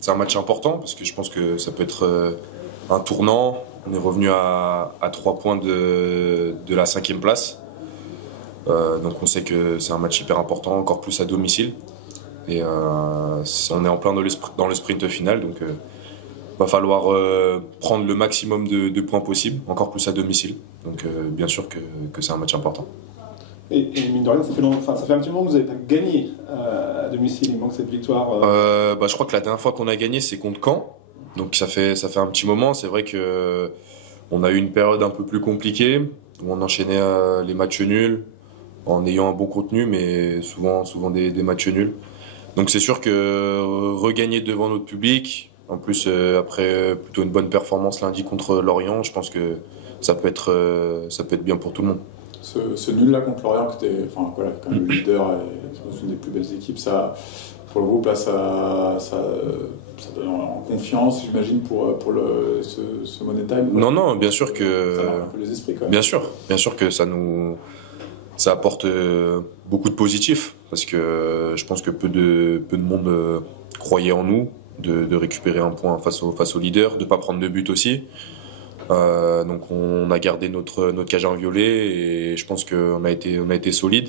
c'est un match important parce que je pense que ça peut être un tournant. On est revenu à 3 points de la 5e place. Donc on sait que c'est un match hyper important, encore plus à domicile. Et on est en plein dans le sprint final, donc va falloir prendre le maximum de points possibles, encore plus à domicile. Donc bien sûr que c'est un match important. Et mine de rien, ça fait un petit moment que vous n'avez pas gagné à domicile. Il manque cette victoire. Je crois que la dernière fois qu'on a gagné, c'est contre Caen. Donc ça fait un petit moment. C'est vrai que on a eu une période un peu plus compliquée où on enchaînait les matchs nuls en ayant un bon contenu, mais souvent des matchs nuls. Donc c'est sûr que regagner devant notre public, en plus après plutôt une bonne performance lundi contre Lorient, je pense que ça peut être bien pour tout le monde. Ce nul-là contre Lorient, qui était quand même le leader et une des plus belles équipes, ça, pour le groupe, là, ça donne en confiance, j'imagine, pour ce Money Time. Non, bien sûr que ça marque un peu les esprits quand même. Bien sûr que ça apporte beaucoup de positifs, parce que je pense que peu de monde croyait en nous de récupérer un point face au leader, de pas prendre de but aussi. Donc on a gardé notre cage en violet et je pense qu'on a été solide.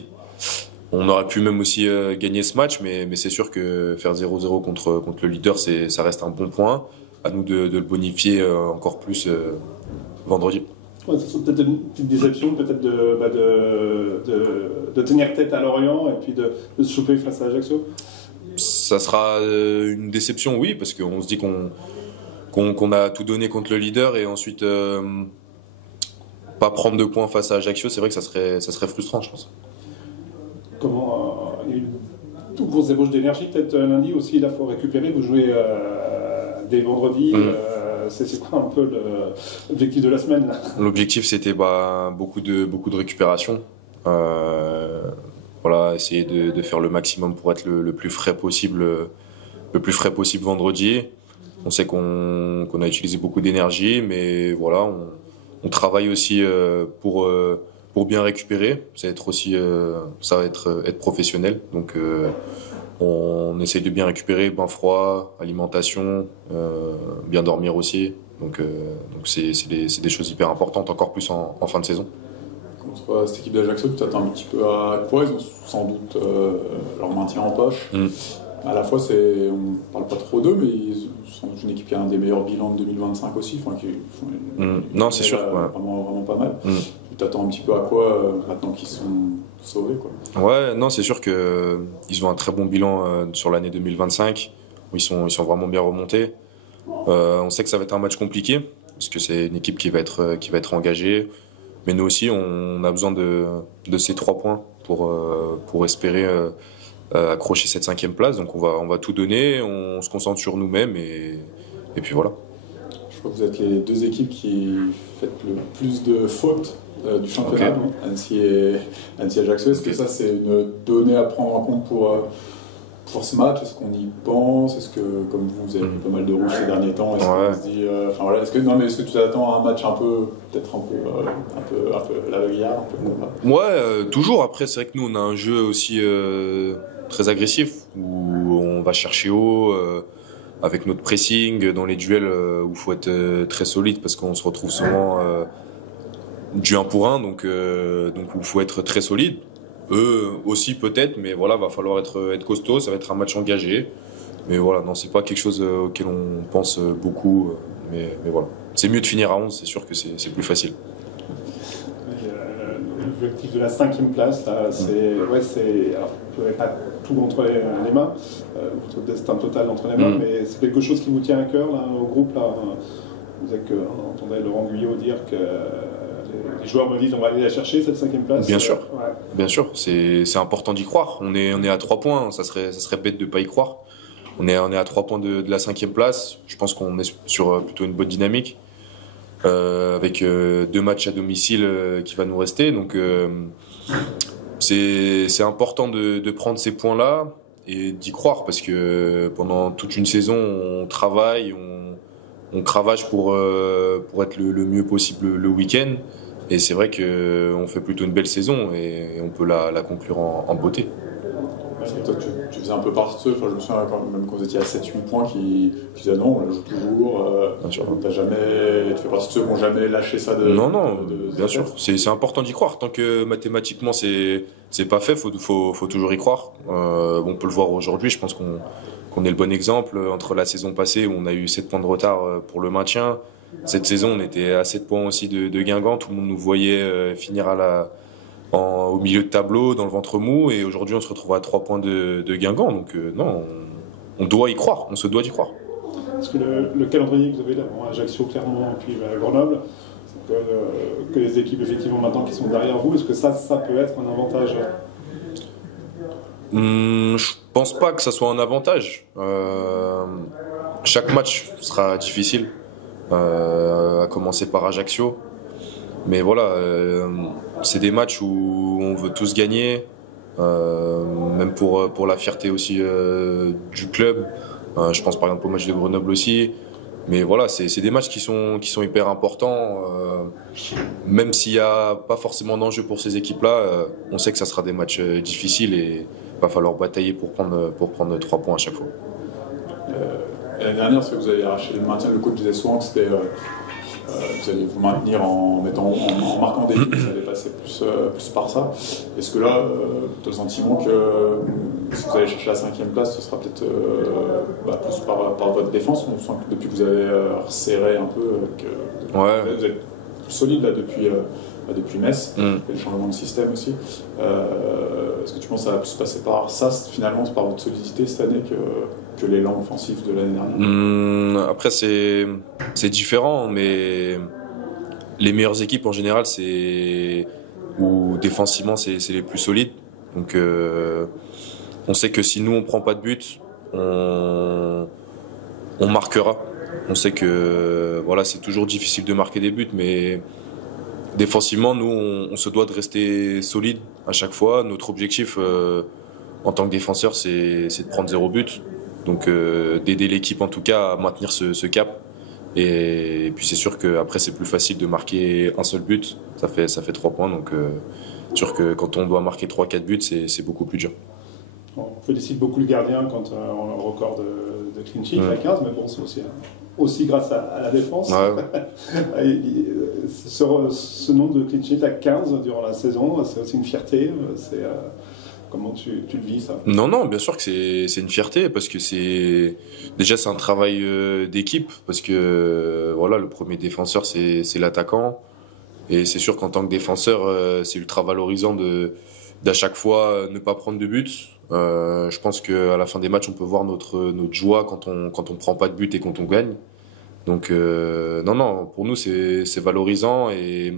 On aurait pu même aussi gagner ce match, mais c'est sûr que faire 0-0 contre le leader, ça reste un bon point. À nous de le bonifier encore plus vendredi. Ouais, ça serait peut-être une petite déception, peut-être de tenir tête à Lorient et puis de se choper face à Ajaccio. Ça sera une déception, oui, parce qu'on se dit qu'on a tout donné contre le leader et ensuite pas prendre de points face à Ajaccio, c'est vrai que ça serait frustrant, je pense. Comment il y a eu une grosse ébauche d'énergie peut-être lundi aussi, là il faut récupérer, vous jouez dès vendredi. C'est quoi un peu l'objectif de la semaine là? L'objectif c'était beaucoup de récupération. Essayer de faire le maximum pour être le plus frais possible vendredi. On sait qu'on a utilisé beaucoup d'énergie, mais voilà, on travaille aussi pour bien récupérer. Ça va être professionnel. Donc on essaye de bien récupérer, bain froid, alimentation, bien dormir aussi. Donc c'est des choses hyper importantes, encore plus en fin de saison. Contre cette équipe d'Ajaccio, tu t'attends un petit peu à quoi? Ils ont sans doute leur maintien en poche. À la fois, on ne parle pas trop d'eux, mais ils sont une équipe qui a un des meilleurs bilans de 2025 aussi. Non, c'est sûr. Vraiment pas mal. Tu t'attends un petit peu à quoi maintenant qu'ils sont sauvés, quoi? Ouais, non, c'est sûr qu'ils ont un très bon bilan sur l'année 2025, où ils sont vraiment bien remontés. On sait que ça va être un match compliqué, parce que c'est une équipe qui va être engagée. Mais nous aussi, on a besoin de ces 3 points pour espérer accrocher cette 5e place. Donc on va tout donner, on se concentre sur nous-mêmes et puis voilà. Je crois que vous êtes les 2 équipes qui faites le plus de fautes du championnat, okay. Annecy et Ajaccio. Est-ce que ça c'est une donnée à prendre en compte pour ce match? Est-ce qu'on y pense? Est-ce que, comme vous avez pas mal de rouges ces derniers temps, est-ce qu'on se dit, est-ce que tu t'attends à un match peut-être un peu la bagarre, Ouais, toujours. Après, c'est vrai que nous, on a un jeu aussi très agressif où on va chercher haut avec notre pressing dans les duels où il faut être très solide parce qu'on se retrouve souvent du 1 pour 1, donc où il faut être très solide. Eux aussi peut-être, mais voilà, va falloir être costaud, ça va être un match engagé. Mais voilà, non, c'est pas quelque chose auquel on pense beaucoup, mais voilà. C'est mieux de finir à 11, c'est sûr que c'est plus facile. L'objectif de la 5e place, là, alors, vous n'avez pas tout entre les mains, votre destin total entre les mains, mais c'est quelque chose qui vous tient à cœur, là, au groupe, là. Vous savez qu'on entendait Laurent Guyot dire que les joueurs me disent on va aller la chercher cette 5e place. Bien sûr, bien sûr, c'est important d'y croire. On est à 3 points, ça serait bête de ne pas y croire. On est à 3 points de la 5e place. Je pense qu'on est sur plutôt une bonne dynamique avec 2 matchs à domicile qui va nous rester. Donc c'est important de prendre ces points-là et d'y croire parce que pendant toute une saison on travaille, on cravache pour être le mieux possible le week-end. Et c'est vrai qu'on fait plutôt une belle saison et on peut la conclure en beauté. Toi, tu faisais un peu partie de ceux, je me souviens même quand vous étiez à 7-8 points qui disaient non, on la joue toujours. Tu fais partie de ceux qui n'ont jamais lâché ça Non, bien sûr. C'est important d'y croire. Tant que mathématiquement c'est pas fait, faut toujours y croire. On peut le voir aujourd'hui. Je pense qu'on est le bon exemple. Entre la saison passée où on a eu 7 points de retard pour le maintien, cette saison on était à 7 points aussi de Guingamp. Tout le monde nous voyait finir au milieu de tableau, dans le ventre mou, et aujourd'hui on se retrouve à 3 points de Guingamp. Donc non, on doit y croire. On se doit d'y croire. Parce que le calendrier que vous avez là, Ajaccio, Clermont et puis Grenoble, que les équipes effectivement maintenant qui sont derrière vous, est-ce que ça peut être un avantage? Je pense pas que ça soit un avantage. Chaque match sera difficile, à commencer par Ajaccio. Mais voilà, c'est des matchs où on veut tous gagner, même pour la fierté aussi du club. Je pense par exemple au match de Grenoble aussi. Mais voilà, c'est des matchs qui sont hyper importants. Même s'il n'y a pas forcément d'enjeu pour ces équipes-là, on sait que ça sera des matchs difficiles et il va falloir batailler pour prendre 3 points à chaque fois. L'année dernière, ce que vous avez arraché le maintien, le coach disait souvent que c'était vous allez vous maintenir en marquant des buts, vous allez passer plus par ça. Est-ce que là, tu as le sentiment que si vous allez chercher la 5e place, ce sera peut-être plus par votre défense? On sent que depuis que vous avez resserré un peu, vous êtes plus solide là depuis Metz, et le changement de système aussi. Est-ce que tu penses que ça va plus se passer par ça, finalement, c'est par votre solidité cette année que l'élan offensif de l'année dernière? Après, c'est différent, mais les meilleures équipes en général, où défensivement, c'est les plus solides. Donc, on sait que si nous, on prend pas de but, on marquera. On sait que voilà, c'est toujours difficile de marquer des buts, mais défensivement, nous, on se doit de rester solide à chaque fois. Notre objectif en tant que défenseur, c'est de prendre 0 but. Donc d'aider l'équipe en tout cas à maintenir ce cap. Et puis c'est sûr qu'après c'est plus facile de marquer un seul but. Ça fait 3 points. Donc c'est sûr que quand on doit marquer 3-4 buts, c'est beaucoup plus dur. On félicite beaucoup le gardien quand on a le record de clean sheet à 15, mais bon, c'est aussi grâce à la défense. Ouais. Ce nombre de clean sheet à 15 durant la saison, c'est aussi une fierté. Comment tu le vis, ça? Non, bien sûr que c'est une fierté, parce que c'est un travail d'équipe, parce que voilà, le premier défenseur c'est l'attaquant, et c'est sûr qu'en tant que défenseur c'est ultra valorisant d'à chaque fois ne pas prendre de but. Je pense qu'à la fin des matchs on peut voir notre joie quand on prend pas de but et quand on gagne. Donc non, pour nous c'est valorisant et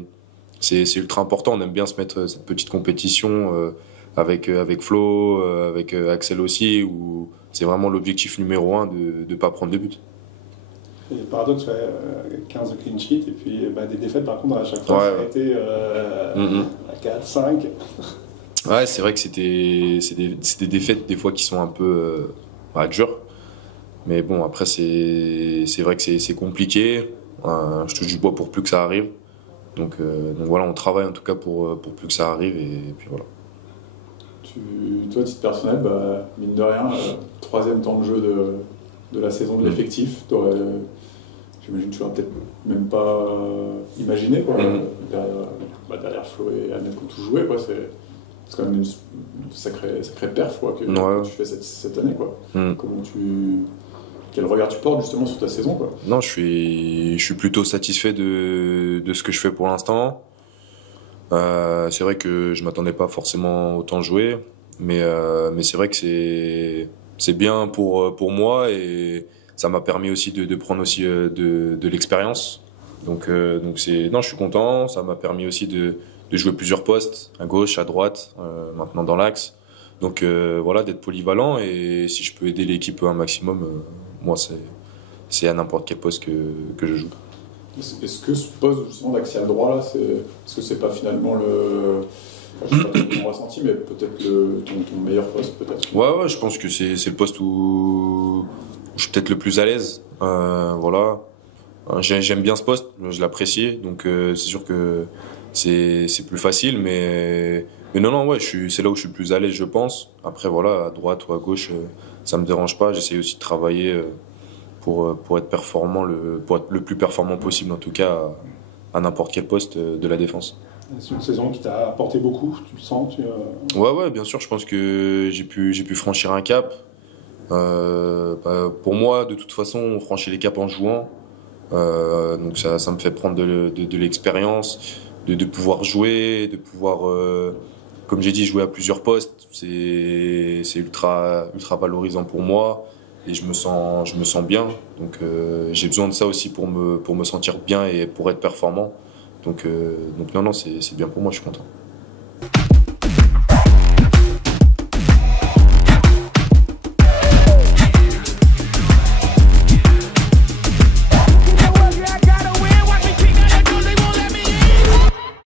c'est ultra important. On aime bien se mettre cette petite compétition avec Flo, avec Axel aussi, où c'est vraiment l'objectif numéro 1 de ne pas prendre de but. Et le paradoxe, 15 clean sheets et puis des défaites par contre à chaque fois, ça a été à 4, 5. Ouais, c'est vrai que c'est des défaites des fois qui sont un peu dures. Mais bon, après c'est vrai que c'est compliqué. Je touche du bois pour plus que ça arrive. Donc voilà, on travaille en tout cas pour plus que ça arrive, et puis voilà. Toi, titre personnel, mine de rien, 3e temps de jeu de la saison de l'effectif, j'imagine que tu n'aurais peut-être même pas imaginé, quoi, derrière Flo et Ahmed qui ont tout joué, quoi, c'est quand même une sacrée perf, quoi, que tu fais cette année, quoi. Quel regard tu portes justement sur ta saison, quoi? Non, je suis plutôt satisfait de ce que je fais pour l'instant. C'est vrai que je m'attendais pas forcément autant jouer, mais c'est vrai que c'est bien pour moi, et ça m'a permis aussi de prendre aussi de l'expérience. Donc non, je suis content. Ça m'a permis aussi de jouer plusieurs postes, à gauche, à droite, maintenant dans l'axe. Donc voilà, d'être polyvalent, et si je peux aider l'équipe un maximum, moi c'est à n'importe quel poste que je joue. Est-ce que ce poste justement d'axial droit là, est-ce que c'est pas finalement je sais pas ton ressenti, mais peut-être ton meilleur poste, peut-être? Ouais, je pense que c'est le poste où je suis peut-être le plus à l'aise. Voilà. J'aime bien ce poste, je l'apprécie, donc c'est sûr que c'est plus facile, mais Mais non, ouais, c'est là où je suis le plus à l'aise, je pense. Après, voilà, à droite ou à gauche, ça me dérange pas. J'essaye aussi de travailler pour être performant, pour être le plus performant possible, en tout cas, à n'importe quel poste de la défense. C'est une saison qui t'a apporté beaucoup, tu le sens Ouais, bien sûr, je pense que j'ai pu franchir un cap. Pour moi, de toute façon, on franchit les caps en jouant. Donc ça me fait prendre de l'expérience, de pouvoir jouer, de pouvoir, comme j'ai dit, jouer à plusieurs postes. C'est ultra valorisant pour moi et je me sens bien. Donc j'ai besoin de ça aussi pour me sentir bien et pour être performant. Donc non, c'est bien pour moi, je suis content.